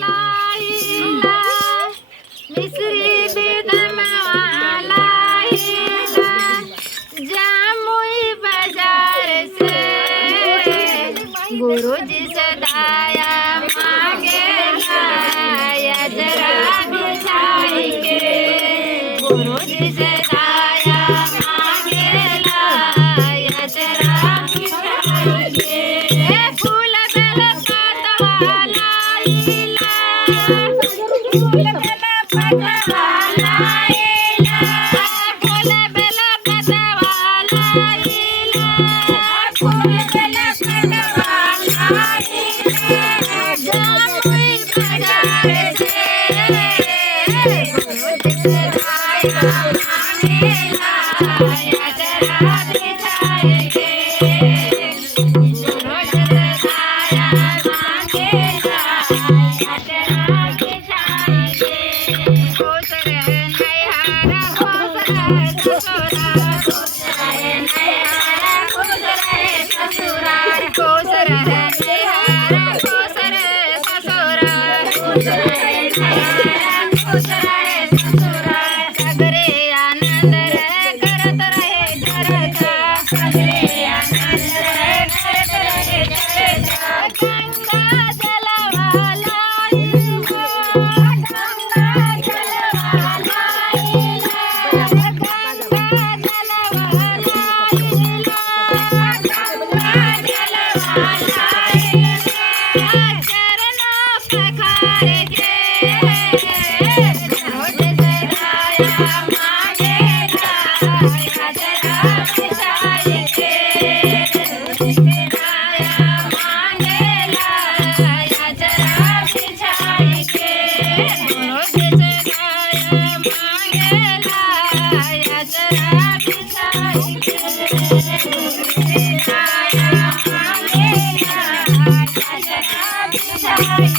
लाईला मिसरी बेदनवाला जामुई बाजार से गुरुजी सदाया मांगे लाया जरा बिछाई के गुरुजी सदाया मांगे लाया जरा बिछाई के फूल बेल पतवाला फूल बेल पतवाला फूल बेल पतवाला फूल बेल पतवाला जामुई बाजार से गुरुजी सदाया मांगे लाया जरा बिछाई के गुरुजी सदाया मांगे लाया जरा बिछाई के खुश रहे नैहरा खुश रहे ससुराल खुश रहे नैहरा खुश रहे ससुराल खुश रहे नैहरा खुश रहे ससुराल खुश रहे नैहरा खुश रहे ससुराल सगरे आनंद रहे करत रहे चर्चा सगरे आनंद रहे करत रहे चर्चा गंगा जलवाला गंगा जलवाला गंगा जलवाला चरणों पखार के गुरुजी सदाया मांगे लाया जरा बिछाई के गुरुजी सदाया मांगे लाया जरा बिछाई के गुरुजी सदाया मांगे लाया जरा बिछाई के गुरुजी सदाया मांगे लाया जरा बिछाई